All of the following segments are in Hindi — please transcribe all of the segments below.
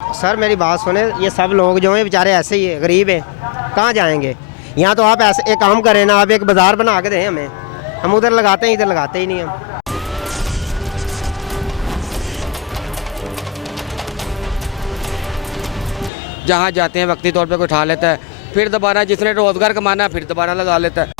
सर मेरी बात सुने, ये सब लोग जो हैं बेचारे ऐसे ही है, गरीब हैं, कहाँ जाएंगे। यहाँ तो आप ऐसे एक काम करें ना, आप एक बाज़ार बना के दें हमें, हम उधर लगाते हैं, इधर लगाते ही नहीं हम। जहाँ जाते हैं वक्ती तौर पे कोई उठा लेता है, फिर दोबारा जिसने रोज़गार कमाना है फिर दोबारा लगा लेता है।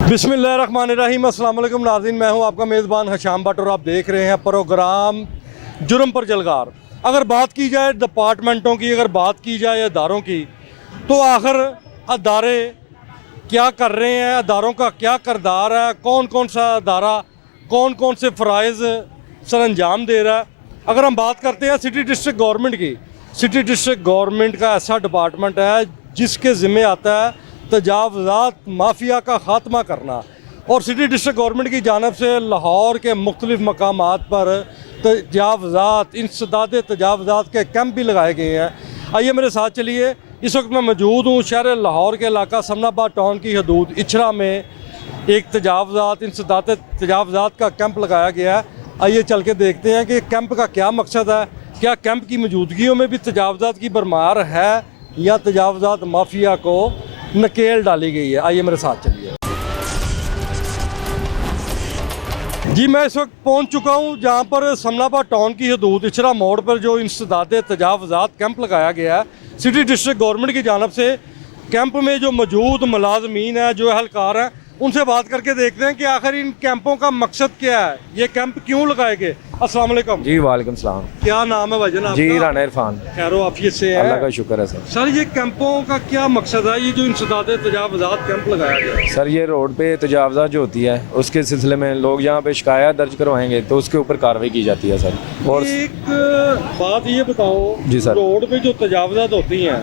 बिस्मिल्लाहिर्रहमानिर्रहीम, अस्सलाम वालेकुम नाज़रीन, मैं हूं आपका मेज़बान हशाम भट्ट और आप देख रहे हैं प्रोग्राम जुर्म पर जलगार। अगर बात की जाए डिपार्टमेंटों की, अगर बात की जाए अदारों की, तो आखिर अदारे क्या कर रहे हैं, अदारों का क्या किरदार है, कौन कौन सा अदारा कौन कौन से फ़राइज़ सर अंजाम दे रहा है। अगर हम बात करते हैं सिटी डिस्ट्रिक्ट गवर्नमेंट की, सिटी डिस्ट्रिक्ट गवर्नमेंट का ऐसा डिपार्टमेंट है जिसके ज़िम्मे आता है तजावज़ात माफिया का ख़ात्मा करना। और सिटी डिस्ट्रिक्ट गवर्नमेंट की जानिब से लाहौर के मुख्तलिफ मकामात पर तजावज़ात, इंसदाद तजावज़ात के कैंप भी लगाए गए हैं। आइए मेरे साथ चलिए, इस वक्त मैं मौजूद हूँ शहर लाहौर के इलाका समनाबाद टाउन की हदूद इचरा में। एक तजावज़ात, इंसदाद तजावज़ात का कैंप लगाया गया है। आइए चल के देखते हैं कि कैंप का क्या मकसद है, क्या कैंप की मौजूदगियों में भी तजावज़ात की भरमार है या तजावज़ात माफिया को नकेल डाली गई है। आइए मेरे साथ चलिए। जी मैं इस वक्त पहुंच चुका हूं जहां पर समनाबाद टाउन की हदूद इचरा मोड़ पर जो इंसदाद तजावज़ात कैंप लगाया गया है सिटी डिस्ट्रिक्ट गवर्नमेंट की जानिब से। कैंप में जो मौजूद मुलाजमीन है, जो अहलकार हैं, उनसे बात करके देखते हैं कि आखिर इन कैंपों का मकसद क्या है, ये कैंप क्यों लगाए गए। अस्सलाम वालेकुम। जी वालेकुम सलाम। क्या नाम है भाईजान आपका? जी राना इरफान। खैरो आफियत से है? अल्लाह का शुक्र है सर। सर ये कैंपों का क्या मकसद है, ये जो इंसदाद तजावज़ात कैंप लगाया गया है? सर ये रोड पे तजावज़ात जो होती है उसके सिलसिले में लोग यहाँ पे शिकायत दर्ज करवाएंगे तो उसके ऊपर कार्रवाई की जाती है सर। और एक बात ये बताओ जी सर। रोड पे जो तजावज़ात होती हैं,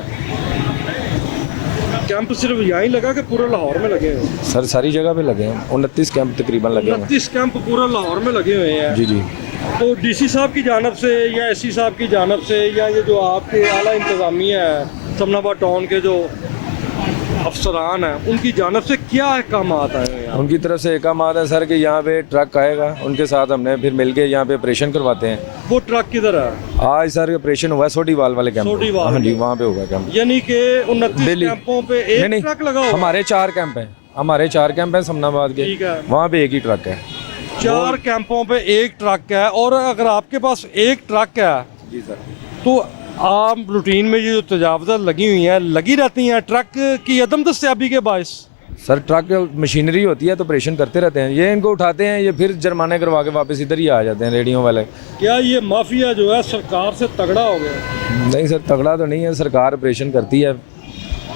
कैंप सिर्फ यहीं लगा कि पूरे लाहौर में लगे हैं? सर सारी जगह पे लगे हैं, 29 कैंप तकरीबन लगे हैं। 29 कैंप पूरे लाहौर में लगे हुए हैं। जी जी। तो डीसी साहब की जानिब से या एससी साहब की जानिब से या ये जो आपके आला इंतज़ामिया है समनाबाद टाउन के जो अफसरान हैं, उनकी जानिब से क्या अहकाम आए हैं? उनकी तरफ से अहकाम है सर कि यहाँ पे ट्रक आएगा, उनके साथ हमने फिर मिलके यहाँ पे ऑपरेशन करवाते हैं। वो ट्रक किधर है? आज सर ऑपरेशन हुआ है सोडीवाल वाले कैंप। सोडीवाल। हाँ जी, वहाँ पे होगा कैंप। यानी कि 29 कैंपों पे एक ट्रक लगा हुआ? हमारे 4 कैंप हैं, हमारे 4 कैंप हैं समनाबाद के, ठीक है। वहाँ पे एक ही ट्रक है। 4 कैंपों पे एक ट्रक है। और अगर आपके पास एक ट्रक है जी सर, तो आम रूटीन में ये जो तजावज़ात लगी हुई हैं, लगी रहती हैं ट्रक की अदम दस्तयाबी के बायस? सर ट्रक मशीनरी होती है तो ऑपरेशन करते रहते हैं, ये इनको उठाते हैं, ये फिर जुर्माने करवा के वापस इधर ही आ जाते हैं रेडियो वाले। क्या ये माफिया जो है सरकार से तगड़ा हो गया? नहीं सर, तगड़ा तो नहीं है, सरकार ऑपरेशन करती है,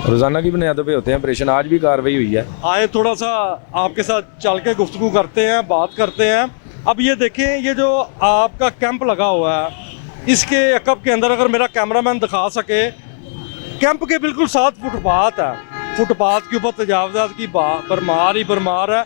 रोज़ाना की बुनियादों पे होते हैं ऑपरेशन। आज भी कार्रवाई हुई है। आए थोड़ा सा आपके साथ चल के गुफ्तगू करते हैं, बात करते हैं। अब ये देखें, ये जो आपका कैंप लगा हुआ है, इसके अकब के अंदर अगर मेरा कैमरामैन दिखा सके, कैंप के बिल्कुल साथ फुटपाथ है, फुटपाथ के ऊपर तजावज़ात की भरमार ही भरमार है।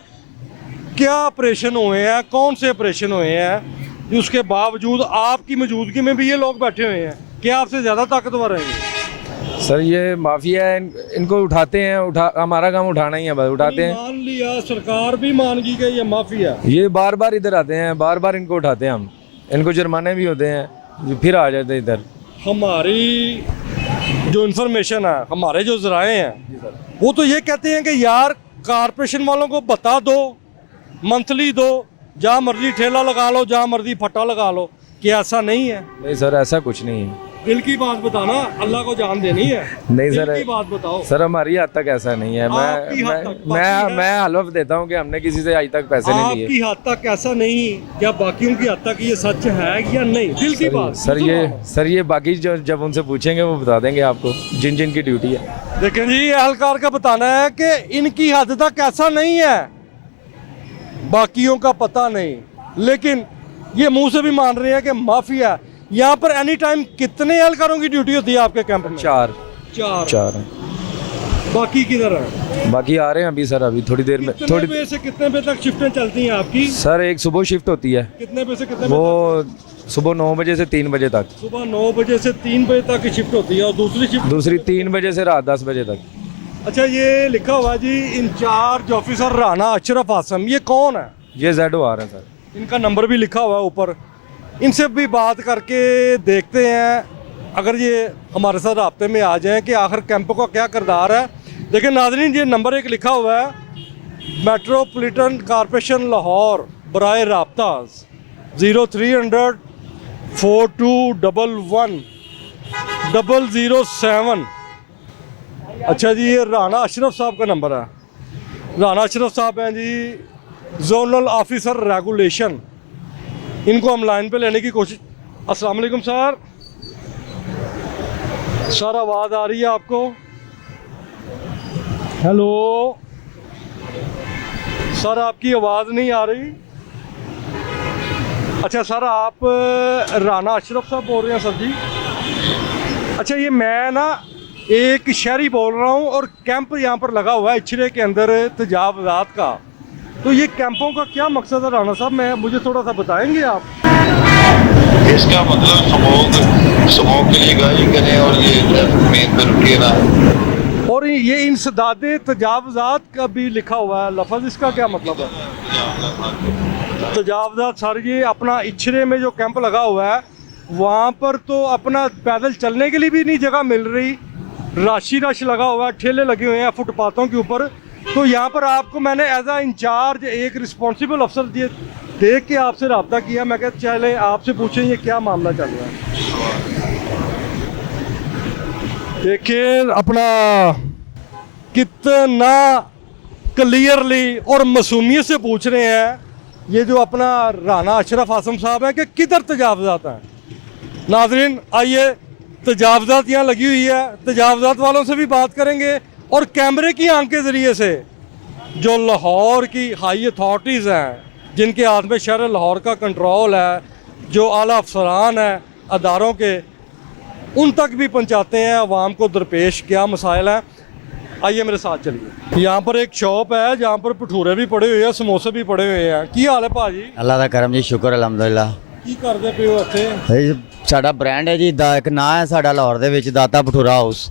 क्या ऑपरेशन हुए हैं, कौन से ऑपरेशन हुए हैं, उसके बावजूद आपकी मौजूदगी में भी ये लोग बैठे हुए हैं? क्या आपसे ज़्यादा ताकतवर हैं ये? सर ये माफिया है, इनको उठाते हैं, हमारा काम उठाना ही है, बस उठाते हैं। मान लिया सरकार भी मान गई कि ये माफिया, ये बार बार इधर आते हैं, बार बार इनको उठाते हैं हम, इनको जुर्माने भी होते हैं, फिर आ जाते हैं इधर। हमारी जो इन्फॉर्मेशन है, हमारे जो ज़राए हैं, वो तो ये कहते हैं कि यार कारपोरेशन वालों को बता दो, मंथली दो, जहाँ मर्जी ठेला लगा लो, जहाँ मर्जी फट्टा लगा लो। क्या ऐसा नहीं है? नहीं सर, ऐसा कुछ नहीं है। दिल की बात बताना, अल्लाह को जान देनी है। नहीं दिल सर, की बात बताओ। सर हमारी हद तक ऐसा नहीं है। आपकी हद तक बाकी मैं हलफ देता हूँ कि हमने किसी से आज तक पैसे नहीं लिए। आपकी हद तक ऐसा नहीं, क्या बाकियों की हद तक ये सच है या नहीं? दिल की बात। सर ये बाकी जो जब उनसे पूछेंगे वो बता देंगे आपको, जिन जिन की ड्यूटी है। लेकिन जी अहलकार का बताना है कि इनकी हद तक ऐसा नहीं है, बाकियों का पता नहीं, लेकिन ये मुंह से भी मान रहे हैं कि माफिया। यहाँ पर एनी टाइम कितने एहलकारों की ड्यूटी होती है आपके कैंप में? 4 चार। हैं। बाकी किधर है? बाकी आ रहे हैं अभी सर, अभी थोड़ी देर में। कितने थोड़ी बजे से कितने बजे तक शिफ्टें चलती हैं आपकी? सर एक सुबह शिफ्ट होती है, कितने बजे से कितने बजे वो सुबह 9 बजे से 3 बजे तक। तक? सुबह 9 बजे से 3 बजे तक की शिफ्ट होती है और दूसरी शिफ्ट? दूसरी 3 बजे से रात 10 बजे तक। अच्छा, ये लिखा हुआ है जी इंचार्ज ऑफिसर राना अशरफ आसम, ये कौन है? ये ZOR है सर। इनका नंबर भी लिखा हुआ है ऊपर। इनसे भी बात करके देखते हैं अगर ये हमारे साथ राब्ते में आ जाएं कि आखिर कैंपों का क्या किरदार है। देखिए नाज़रीन, ये नंबर एक लिखा हुआ है मेट्रोपॉलिटन कॉरपोरेशन लाहौर बराए राब्ता 0300 4211 007। अच्छा जी, ये राना अशरफ साहब का नंबर है। राना अशरफ साहब हैं जी जोनल ऑफिसर रेगुलेशन। इनको हम लाइन पे लेने की कोशिश। अस्सलाम वालेकुम सर। सर आवाज़ आ रही है आपको? हेलो सर, आपकी आवाज़ नहीं आ रही। अच्छा सर, आप राना अशरफ साहब बोल रहे हैं? सर जी, अच्छा ये मैं ना एक शहरी बोल रहा हूँ और कैंप यहाँ पर लगा हुआ है इचरे के अंदर तजावजात का। तो ये कैंपों का क्या मकसद है राना साहब, मुझे थोड़ा सा बताएंगे आप? इसका मतलब स्मोक के लिए गाड़ी करें और ये मेन पे रुकिए ना। और ये इंसदादे तजावजात का भी लिखा हुआ है लफ्ज़, इसका क्या मतलब है? तजावजात सर, ये अपना इचरे में जो कैंप लगा हुआ है वहाँ पर तो अपना पैदल चलने के लिए भी नहीं जगह मिल रही, रश लगा हुआ है, ठेले लगे हुए हैं फुटपाथों के ऊपर। तो यहाँ पर आपको मैंने एज आ इंचार्ज एक रिस्पॉन्सिबल अफसर ये देख के आपसे रब्ता किया। मैं कहता चले आपसे पूछें ये क्या मामला चल रहा है। देखिए अपना कितना क्लियरली और मासूमियत से पूछ रहे हैं ये जो अपना राना अशरफ आसम साहब है कि किधर तजावजात हैं। नाजरीन आइए, तजावजात यहाँ लगी हुई है, तजावजात वालों से भी बात करेंगे और कैमरे की आंख के ज़रिए से जो लाहौर की हाई अथॉरिटीज़ हैं जिनके हाथ में शहर लाहौर का कंट्रोल है, जो आला अफसरान हैं अदारों के, उन तक भी पहुँचाते हैं अवाम को दरपेश क्या मसाइल हैं। आइए मेरे साथ चलिए। यहाँ पर एक शॉप है जहाँ पर भटूरे भी पड़े हुए हैं, समोसे भी पड़े हुए हैं। की हाल है भाजी? अल्लाह दा करम जी, शुक्र अलहमदुलिल्लाह। की करते पे हो ਇੱਥੇ? ਇਹ ਸਾਡਾ ਬ੍ਰਾਂਡ ਹੈ ਜੀ ਦਾ, ਇੱਕ ਨਾਂ ਹੈ ਸਾਡਾ ਲਾਹੌਰ ਦੇ ਵਿੱਚ ਦਾਤਾ ਭਟੂਰਾ ਹਾਊਸ।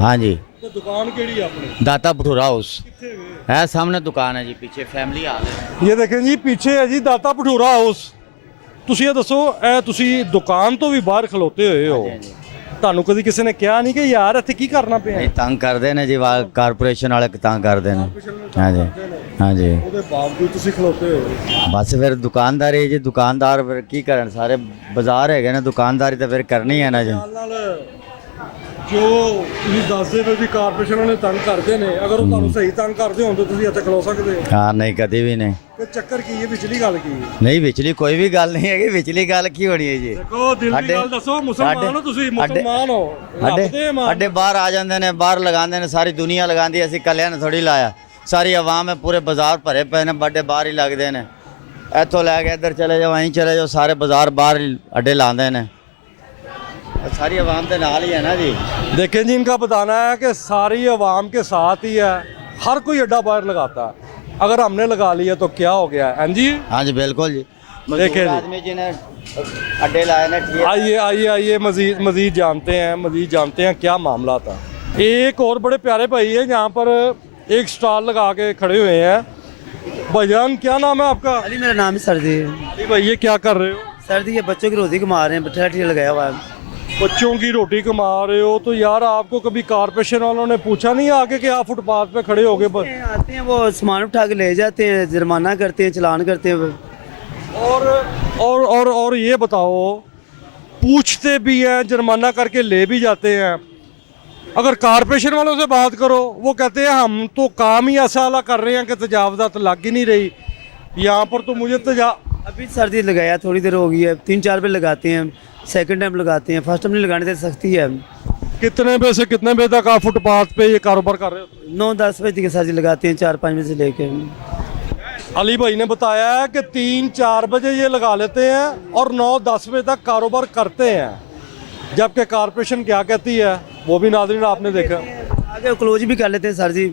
ਹਾਂਜੀ, ਤੇ ਦੁਕਾਨ ਕਿਹੜੀ ਹੈ ਆਪਣੀ? ਦਾਤਾ ਭਟੂਰਾ ਹਾਊਸ ਕਿੱਥੇ ਵੇ? ਹੈ ਸਾਹਮਣੇ ਦੁਕਾਨ ਹੈ ਜੀ, ਪਿੱਛੇ ਫੈਮਿਲੀ ਹਾਲ ਹੈ। ਇਹ ਦੇਖੇਂ ਜੀ ਪਿੱਛੇ ਹੈ ਜੀ ਦਾਤਾ ਭਟੂਰਾ ਹਾਊਸ। ਤੁਸੀਂ ਇਹ ਦੱਸੋ, ਇਹ ਤੁਸੀਂ ਦੁਕਾਨ ਤੋਂ ਵੀ ਬਾਹਰ ਖਲੋਤੇ ਹੋਏ ਹੋ, ਤੁਹਾਨੂੰ ਕਦੀ ਕਿਸੇ ਨੇ ਕਿਹਾ ਨਹੀਂ ਕਿ ਯਾਰ ਇੱਥੇ ਕੀ ਕਰਨਾ ਪਿਆ? ਇਹ ਤੰਗ ਕਰਦੇ ਨੇ ਜੀ, ਕਾਰਪੋਰੇਸ਼ਨ ਵਾਲੇ ਤੰਗ ਕਰਦੇ ਨੇ। ਹਾਂਜੀ ਹਾਂਜੀ, ਉਹਦੇ ਬਾਵਜੂਦ ਤੁਸੀਂ ਖਲੋਤੇ ਹੋ। ਬਸ ਫਿਰ ਦੁਕਾਨਦਾਰੀ ਜੀ, ਦੁਕਾਨਦਾਰ ਫਿਰ ਕੀ ਕਰਨ, ਸਾਰੇ ਬਾਜ਼ਾਰ ਹੈਗੇ ਨੇ, ਦੁਕਾਨਦਾਰੀ ਤਾਂ ਫਿਰ ਕਰਨੀ ਹੈ ਨਾ ਜੀ। ਨਾਲ ਜੋ ਤੁਸੀਂ ਦੱਸਦੇ ਹੋ ਵੀ ਕਾਰਪੋਰੇਸ਼ਨ ਵਾਲੇ ਤੰਗ ਕਰਦੇ ਨੇ, ਅਗਰ ਉਹ ਤੁਹਾਨੂੰ ਸਹੀ ਤੰਗ ਕਰਦੇ ਹੋਣ ਤਾਂ ਤੁਸੀਂ ਇੱਥੇ ਖਲੋ ਸਕਦੇ ਹੋ? ਹਾਂ ਨਹੀਂ, ਕਦੇ ਵੀ ਨਹੀਂ। ਤੇ ਚੱਕਰ ਕੀ ਹੈ, ਵਿਚਲੀ ਗੱਲ ਕੀ ਹੈ? ਨਹੀਂ ਵਿਚਲੀ ਕੋਈ ਵੀ ਗੱਲ ਨਹੀਂ ਹੈਗੀ, ਵਿਚਲੀ ਗੱਲ ਕੀ ਹੋਣੀ ਹੈ ਜੀ? ਦੇਖੋ ਦਿਲ ਦੀ ਗੱਲ ਦੱਸੋ, ਮੁਸਲਮਾਨ ਹੋ ਤੁਸੀਂ, ਮੁਸਲਮਾਨ ਹੋ, ਰੱਬ ਦੇ ਮਾਨ। ਅੱਡੇ ਬਾਹਰ ਆ ਜਾਂਦੇ ਨੇ, ਬਾਹਰ ਲਗਾਉਂਦੇ ਨੇ, ਸਾਰੀ ਦੁਨੀਆ ਲਗਾਉਂਦੀ, ਅਸੀਂ ਕੱਲਿਆਂ ਨੇ ਥੋੜੀ ਲਾਇਆ। ਸਾਰੀ ਆਵਾਮ ਹੈ, ਪੂਰੇ ਬਾਜ਼ਾਰ ਭਰੇ ਪਏ ਨੇ, ਵੱਡੇ ਬਾਹਰ ਹੀ ਲੱਗਦੇ ਨੇ। ਇੱਥੋਂ ਲੈ ਕੇ ਇੱਧਰ ਚਲੇ ਜਾਓ, ਵਹੀਂ ਚਲੇ ਜਾਓ, ਸਾਰੇ ਬਾਜ਼ਾਰ ਬਾਹਰ ਅੱਡੇ ਲਾਉਂਦੇ ਨੇ। सारी आवाम के नाल ही है ना जी। देखें जी, इनका बताना है कि सारी आवाम के साथ ही है, हर कोई अड्डा बाहर लगाता है। अगर हमने लगा लिया तो क्या हो गया है जी? हाँ जी बिल्कुल जी। देखें जी, आदमी जी ने अड्डे लाए ना, आइए आइए आइए मजीद जानते हैं क्या मामला था। एक और बड़े प्यारे भाई है यहाँ पर एक स्टॉल लगा के खड़े हुए हैं। भाईजान क्या नाम है आपका? अली मेरा नाम है सर जी। भाई ये क्या कर रहे हो? सर जी ये बच्चों की रोटी कमा रहे हैं, बैठा लगाया हुआ है। बच्चों की रोटी कमा रहे हो तो यार आपको कभी कारपोरेशन वालों ने पूछा नहीं आके कि आप फुटपाथ पे खड़े हो गए? आते हैं वो सामान उठा के ले जाते हैं, जुर्माना करते हैं, चलान करते हैं। और ये बताओ, पूछते भी हैं, जुर्माना करके ले भी जाते हैं। अगर कारपोरेशन वालों से बात करो, वो कहते हैं हम तो काम ही ऐसा वाला कर रहे हैं कि तजावजात लग ही नहीं रही। यहाँ पर तो मुझे अभी सर्दी लगाया, थोड़ी देर हो गई है, 3-4 पे लगाते हैं, सेकंड टाइम लगाते हैं, फर्स्ट टाइम नहीं लगाने से सख्ती है। कितने बजे से कितने बजे तक आप फुटपाथ पे ये कारोबार कर रहे हो? 9-10 बजे के सर जी लगाते हैं, 4-5 बजे से लेके। अली भाई ने बताया है कि 3-4 बजे ये लगा लेते हैं और 9-10 बजे तक कारोबार करते हैं, जबकि कारपोरेशन क्या कहती है वो भी नाज़रीन आपने देखा। आगे क्लोज भी कर लेते हैं सर जी,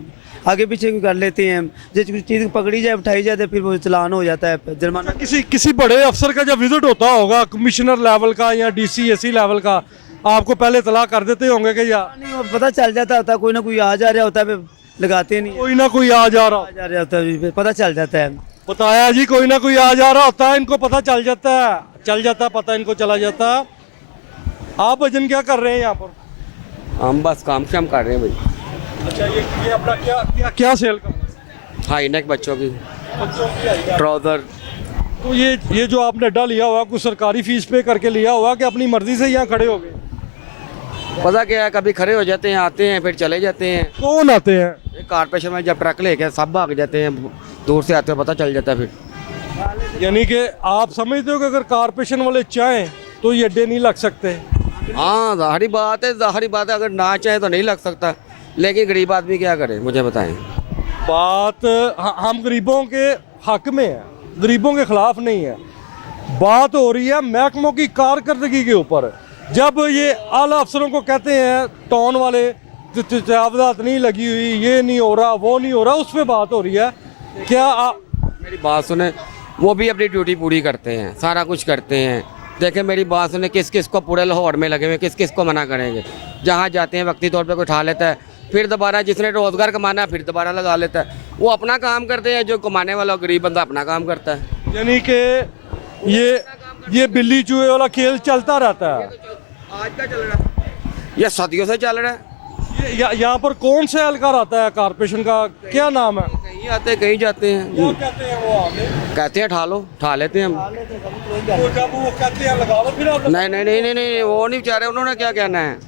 आगे पीछे भी कर लेते हैं। जिस चीज़ पकड़ी जाए उठाई जाए तो फिर वो चलान हो जाता है, जुर्माना। किसी बड़े अफसर का जब विजिट होता होगा, कमिश्नर लेवल का या डीसी एसी लेवल का, आपको पहले इतला कर देते होंगे कि या नहीं, वो पता चल जाता होता है, कोई ना कोई आ जा रहा होता है, फिर लगाते नहीं, कोई ना कोई आ जा रहा आ जा रहा होता है, फिर पता चल जाता है। बताया जी, कोई ना कोई आ जा रहा होता है, इनको पता चल जाता है, पता इनको चला जाता है। आप भजन क्या कर रहे हैं यहाँ पर? हम बस काम शाम कर रहे हैं भाई। अच्छा, ये अपना क्या सेल कर रहे हैं? हाई नेक बच्चों की बच्चों की आई। ट्राउज़र। तो ये जो आपने अड्डा लिया हुआ, कुछ सरकारी फीस पे करके लिया हुआ कि अपनी मर्जी से यहाँ खड़े हो गए? पता क्या है, कभी खड़े हो जाते हैं, आते हैं, फिर चले जाते हैं। कौन आते हैं? एक कारपोरेशन में जब ट्रक लेके सब भाग जाते हैं, दूर से आते हैं, पता चल जाता है फिर। यानी कि आप समझते हो कि अगर कारपोरेशन वाले चाहें तो ये अड्डे नहीं लग सकते? हाँ, ज़ाहिरी बात है, अगर ना चाहे तो नहीं लग सकता, लेकिन गरीब आदमी क्या करे, मुझे बताएं। बात हम गरीबों के हक में है, गरीबों के खिलाफ नहीं है। बात हो रही है महकमों की कारकर्दगी के ऊपर। जब ये आला अफसरों को कहते हैं टाउन वाले तजावजात नहीं लगी हुई, ये नहीं हो रहा, वो नहीं हो रहा, उस पर बात हो रही है। क्या आप मेरी बात सुने, वो भी अपनी ड्यूटी पूरी करते हैं, सारा कुछ करते हैं। देखें मेरी बात सुने, किस किस को पूरे लाहौर में लगे हुए, किस किस को मना करेंगे? जहाँ जाते हैं वक्ती तौर पे कोई उठा लेता है, फिर दोबारा जिसने रोज़गार कमाना है फिर दोबारा लगा लेता है। वो अपना काम करते हैं, जो कमाने वाला गरीब बंदा अपना काम करता है। यानी कि ये बिल्ली चूहे वाला खेल चलता रहता है। आज का चल रहा है, ये सदियों से चल रहा है। यहाँ पर कौन सा एहलकार आता है कारपोरेशन का, क्या नाम है? कहीं आते हैं, कहीं जाते हैं। क्या कहते हैं वो आगे? कहते हैं उठा लो, उठा लेते हैं हम। तो जब वो कहते हैं लगा लो, फिर आप नहीं, वो नहीं बेचारे, उन्होंने क्या कहना है?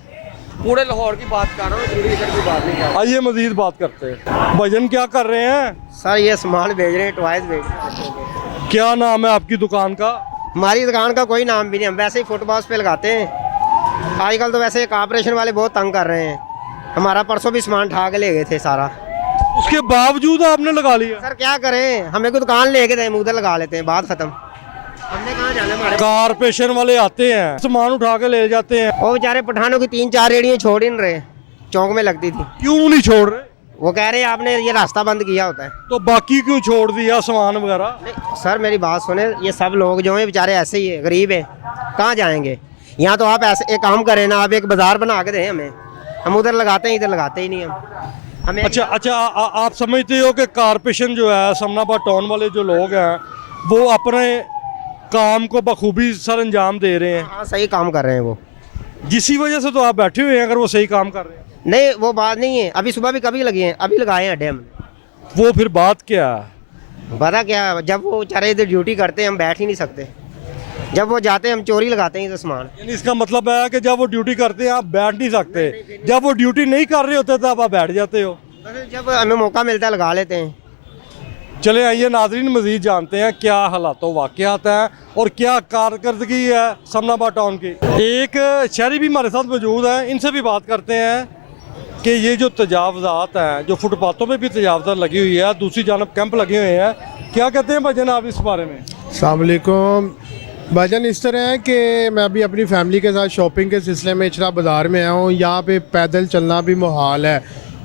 पूरे लाहौर की बात कर रहा हूँ, चंडीगढ़ की बात नहीं कर रहा। आइए मजीद बात करते हैं। भजन क्या कर रहे हैं? सर ये सामान भेज रहे हैं, टॉयज भेज रहे हैं। क्या नाम है आपकी दुकान का? हमारी दुकान का कोई नाम भी नहीं, हम वैसे ही फुटपाथ पे लगाते हैं। आजकल तो वैसे कारपोरेशन वाले बहुत तंग कर रहे हैं, हमारा परसों भी सामान ठा के ले गए थे सारा। उसके बावजूद आपने लगा लिया? सर क्या करें, हमें को दुकान लेके दे, उधर लगा लेते हैं, बात खत्म। हमने कहाँ जाना? हमारे कारपोरेशन वाले आते हैं, सामान उठा के ले जाते हैं। वो बेचारे पठानों की 3-4 रेडियाँ छोड़ ही नहीं रहे, चौक में लगती थी। क्यों नहीं छोड़ रहे? वो कह रहे हैं आपने ये रास्ता बंद किया होता है। तो बाकी क्यों छोड़ दिया सामान वगैरह? नहीं सर मेरी बात सुने, ये सब लोग जो हैं बेचारे ऐसे ही है, गरीब है, कहाँ जाएंगे? यहाँ तो आप ऐसे एक काम करें ना, आप एक बाजार बना के दें हमें, हम उधर लगाते हैं, इधर लगाते ही नहीं हमें। अच्छा, आप समझते हो कि कारपोरेशन जो है, समनाबाद टाउन वाले जो लोग हैं, वो अपने काम को बखूबी सर अंजाम दे रहे हैं? हाँ सही काम कर रहे हैं वो, जिसी वजह से तो आप बैठे हुए हैं, अगर वो सही काम कर रहे हैं। नहीं वो बात नहीं है, अभी सुबह भी कभी लगे हैं, अभी लगाए हैं अड्डे हमने। वो फिर बात क्या है? पता क्या, जब वो बेचारे इधर ड्यूटी करते हैं हम बैठ ही नहीं सकते, जब वो जाते हैं हम चोरी लगाते हैं इधर सामान। यानी इसका मतलब है कि जब वो ड्यूटी करते हैं आप बैठ नहीं सकते, जब वो ड्यूटी नहीं कर रहे होते तब आप बैठ जाते हो? जब हमें मौका मिलता है लगा लेते हैं। चले आइए नाजरीन, मजीद जानते हैं क्या हालातों वाक़यात हैं और क्या कारकर्दगी है समनाबाद टाउन की। एक शहरी भी हमारे साथ मौजूद हैं, इनसे भी बात करते हैं कि ये जो तजावज़ात हैं, जो फुटपाथों पे भी तजावज़ात लगी हुई है, दूसरी जानब कैंप लगे हुए हैं, क्या कहते हैं भजन आप इस बारे में? अस्सलाम वालेकुम। भजन इस तरह है कि मैं अभी अपनी फैमिली के साथ शॉपिंग के सिलसिले में इचरा बाज़ार में आया हूँ। यहाँ पे पैदल चलना भी मुहाल है।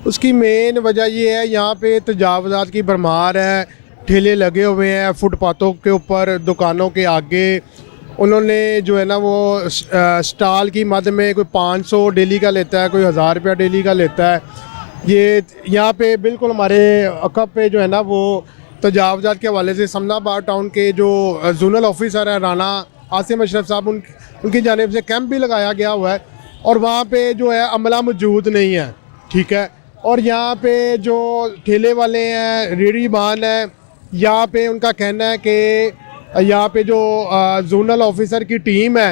उसकी मेन वजह ये है, यहाँ पे तजावज़ात की भरमार है, ठेले लगे हुए हैं फुटपाथों के ऊपर, दुकानों के आगे। उन्होंने जो है ना वो स्टॉल की मद में कोई 500 डेली का लेता है, कोई 1000 रुपया डेली का लेता है। ये यहाँ पे बिल्कुल हमारे अकब पे जो है ना वो तजावज़ात के हवाले से समनाबाद टाउन के जो जोनल ऑफिसर है राना आसिम अशरफ साहब, उनकी जानिब से कैंप भी लगाया गया हुआ है और वहाँ पे जो है अमला मौजूद नहीं है, ठीक है। और यहाँ पे जो ठेले वाले हैं, रेहड़ी बान है, यहाँ पे उनका कहना है कि यहाँ पे जो जोनल ऑफिसर की टीम है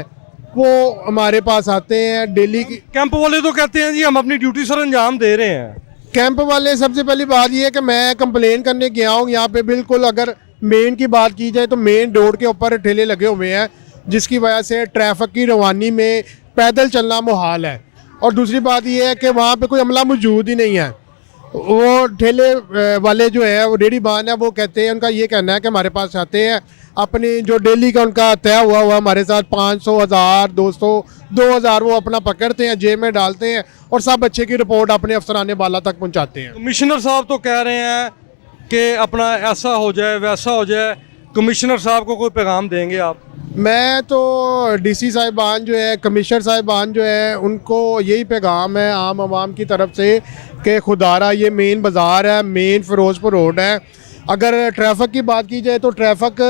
वो हमारे पास आते हैं डेली की। कैंप वाले तो कहते हैं जी हम अपनी ड्यूटी सर अंजाम दे रहे हैं। कैंप वाले, सबसे पहली बात ये है कि मैं कंप्लेन करने गया हूँ यहाँ पे, बिल्कुल अगर मेन की बात की जाए तो मेन रोड के ऊपर ठेले लगे हुए हैं, जिसकी वजह से ट्रैफिक की रवानी में पैदल चलना मुहाल है। और दूसरी बात ये है कि वहाँ पे कोई अमला मौजूद ही नहीं है। वो ठेले वाले जो है, वो रेहड़ी बान है, वो कहते हैं, उनका ये कहना है कि हमारे पास आते हैं, अपनी जो डेली का उनका तय हुआ हमारे साथ 500, 1000, 200, 2000 वो अपना पकड़ते हैं, जेब में डालते हैं और सब बच्चे की रिपोर्ट अपने अफसराने बाला तक पहुंचाते हैं। कमिश्नर साहब तो कह रहे हैं कि अपना ऐसा हो जाए वैसा हो जाए, कमिश्नर साहब को कोई पैगाम देंगे आप? मैं तो डीसी साहिबान जो है, कमिश्नर साहिबान जो है, उनको यही पैगाम है आम आवाम की तरफ से कि खुदारा ये मेन बाज़ार है, मेन फिरोजपुर रोड है। अगर ट्रैफिक की बात की जाए तो ट्रैफिक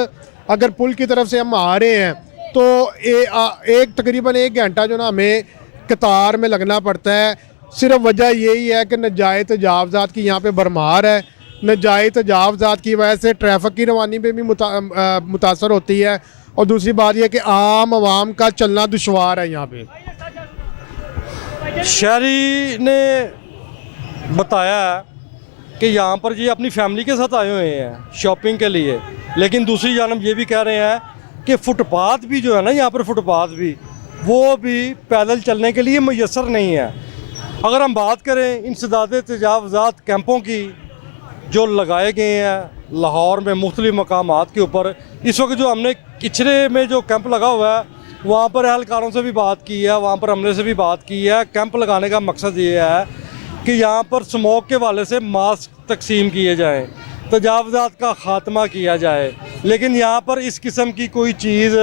अगर पुल की तरफ से हम आ रहे हैं तो एक तकरीबन 1 घंटा जो ना हमें कतार में लगना पड़ता है। सिर्फ वजह यही है कि नजायज़ तजावज़ात की यहाँ पे भरमार है। नजायज़ तजावज़ात की वजह से ट्रैफिक की रवानी पे भी मुतासर होती है और दूसरी बात यह कि आम आवाम का चलना दुश्वार है। यहाँ पे शहरी ने बताया कि यहाँ पर ये अपनी फैमिली के साथ आए हुए हैं शॉपिंग के लिए, लेकिन दूसरी जानब ये भी कह रहे हैं कि फुटपाथ भी जो है ना, यहाँ पर फुटपाथ भी वो भी पैदल चलने के लिए मैसर नहीं है। अगर हम बात करें इंसदाद तजावज़ात कैंपों की जो लगाए गए हैं लाहौर में मुख्तलिफ़ मकामात के ऊपर, इस वक्त जो हमने किचरे में जो कैंप लगा हुआ है वहाँ पर एहलकारों से भी बात की है, वहाँ पर हमने से भी बात की है। कैंप लगाने का मकसद ये है कि यहाँ पर स्मोक के वाले से मास्क तकसीम किए जाएँ, तजावज़ात का ख़ात्मा किया जाए, लेकिन यहाँ पर इस किस्म की कोई चीज़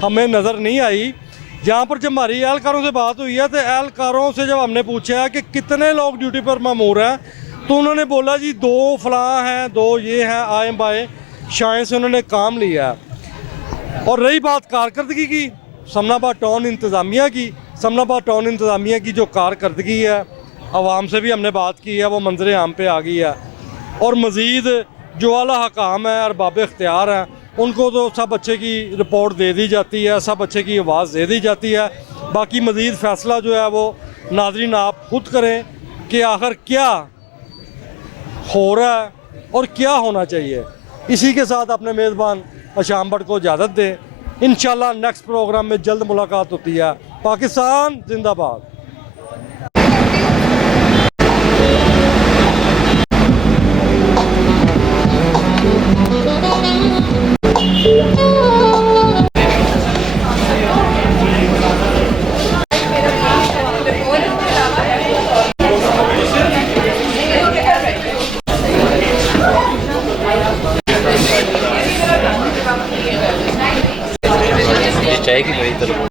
हमें नज़र नहीं आई। यहाँ पर जब हमारी एहलकारों से बात हुई है तो एहलकारों से जब हमने पूछा है कि कितने लोग ड्यूटी पर मामूर हैं तो उन्होंने बोला जी 2 फलां हैं, 2 ये हैं, आए बाएँ शायद से उन्होंने काम लिया है। और रही बात कारकर्दगी की, समनाबाद टाउन इंतज़ामिया की, समनाबाद टाउन इंतज़ामिया की जो कारकर्दगी है, आवाम से भी हमने बात की है, वो मंजर आम पे आ गई है। और मज़ीद जो आला हकाम है, अरबाब इख्तियार हैं, उनको तो सब अच्छे की रिपोर्ट दे दी जाती है, सब अच्छे की आवाज़ दे दी जाती है। बाकी मज़ीद फ़ैसला जो है वो नाज़रीन आप खुद करें कि आखिर क्या हो रहा है और क्या होना चाहिए। इसी के साथ अपने मेज़बान हशाम भट्ट को इजाज़त दें। इंशाल्लाह नेक्स्ट प्रोग्राम में जल्द मुलाकात होती है। पाकिस्तान जिंदाबाद।